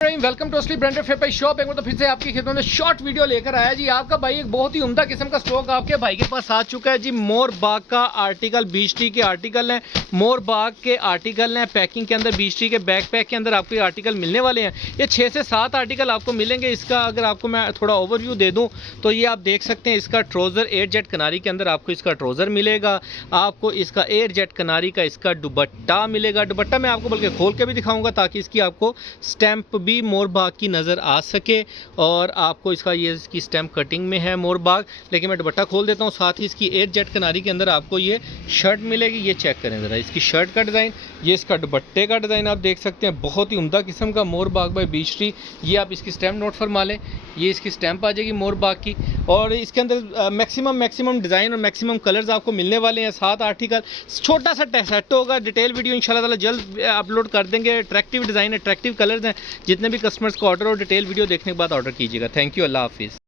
Welcome to असली branded फेपर shop. एक बार तो फिर से आपकी खिदमत में शॉर्ट वीडियो लेकर आया जी। आपका भाई एक बहुत ही उम्दा किस्म का स्टॉक आपके भाई के पास आ चुका है जी। मोर बाग का आर्टिकल, बीच टी के आर्टिकल हैं, मोर बाग के आर्टिकल हैं। पैकिंग के अंदर बीच टी के बैकपैक के अंदर आपको ये आर्टिकल मिलने वाले हैं। ये 6 से 7 आर्टिकल आपको मिलेंगे। इसका अगर आपको मैं थोड़ा ओवरव्यू दे दूँ तो ये आप देख सकते हैं। इसका ट्राउज़र एयर जेट कनारी के अंदर आपको इसका ट्राउज़र मिलेगा। आपको इसका एयर जेट कनारी का इसका दुपट्टा मिलेगा। दुपट्टा मैं आपको बल्कि खोल के भी दिखाऊंगा ताकि इसकी आपको स्टैंप भी मोर बाग की नज़र आ सके। और आपको इसका ये इसकी स्टैम्प कटिंग में है मोर बाग, लेकिन मैं दुपट्टा खोल देता हूँ। साथ ही इसकी एयर जेट कनारी के अंदर आपको ये शर्ट मिलेगी। ये चेक करें ज़रा इसकी शर्ट का डिज़ाइन, ये इसका दुपट्टे का डिज़ाइन आप देख सकते हैं। बहुत ही उम्दा किस्म का मोर बाग बाय बीच टी। ये आप इसकी स्टैम्प नोट फरमा लें, ये इसकी स्टैम्प आ जाएगी मोर बाग की। और इसके अंदर मैक्सिमम डिज़ाइन और मैक्सिमम कलर्स आपको मिलने वाले हैं। 7 आर्टिकल, छोटा सा सेट होगा। डिटेल वीडियो इंशाल्लाह ताला जल्द अपलोड कर देंगे। अट्रैक्टिव डिज़ाइन, अट्रैक्टिव कलर्स हैं। जितने भी कस्टमर्स को ऑर्डर और डिटेल वीडियो देखने के बाद ऑर्डर कीजिएगा। थैंक यू, अल्लाह हाफिज़।